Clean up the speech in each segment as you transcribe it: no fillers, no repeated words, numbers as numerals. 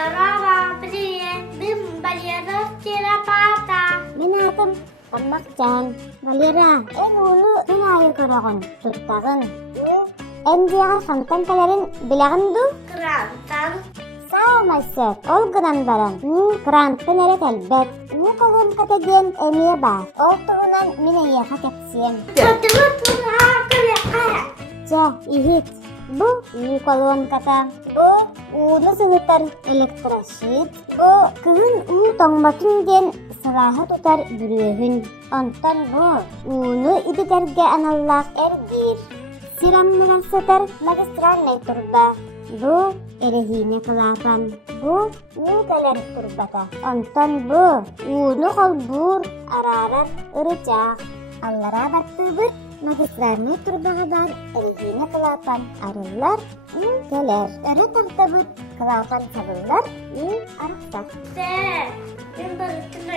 Здорово, привет. Мы Валера Черепата. Мен атым Таммакчан. Валера, улу тунайы көрөгөн туттагын. Эмдиагар хантан таларын билagын ду? Крантан. Саамайсыр, ол гынан баран. Гранттын эрет әлбет. Колон категен эмие бар. Ол тугунан мен эйеха кепсием. Жа, ихит. Бу колон ката. Бу уны сыгытар электрошит. Бу кыгын тоңбатын ден сылаһы тутар бүрөһүн. Онтон бу уны идетерге аналлах эрдир. Сирамныран сатар магистральный турба. Бу эрехине кылапан. Бу калер турбата. Онтон бу уны холбур арарат ырычак. Аллара баттыбыт магистральный турбага бар эрехине кылапан. Арылар калер. Өрө тартабыт кылапан сабыллар араксак. Мен барытын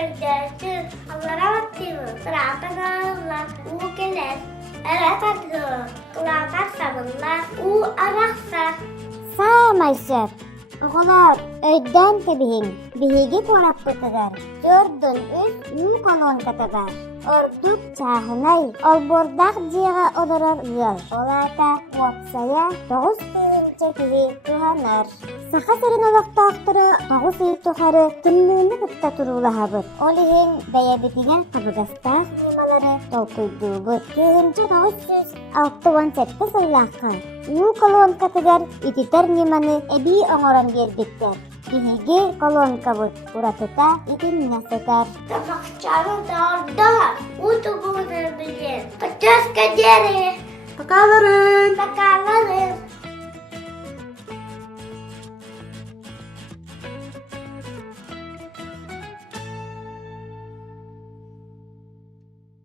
Аллара баттыбы. Крантан арылар. Келер. Эретады. Кылапан сабыллар. Араксак. Саамайсыр. Оголор, өйдөн тебиһиң. Биһиги куараппытыгар. Жордун үс колон катагар. Ордук чаахынай. Олбордак дияга одорор ыал. Олата уапсая 9 тыгынча киһи туханар. Саха сырын олоктоохтору 9 ый тухары тымныыны кытта турулаһабыт. Ол иһин бэйэбитиҥер кабыгастаах нималары толкуйдуубут. Тыгынча 967 сыллаахха. Колон катыгар ититер ниманы эби оҥорон биэрбиттер. Биһиги колонка бут. Уратыта итиннасытар. Тамакчаны да орда. Утубуны билен. Качаска дере. Покаларын! Покаларын.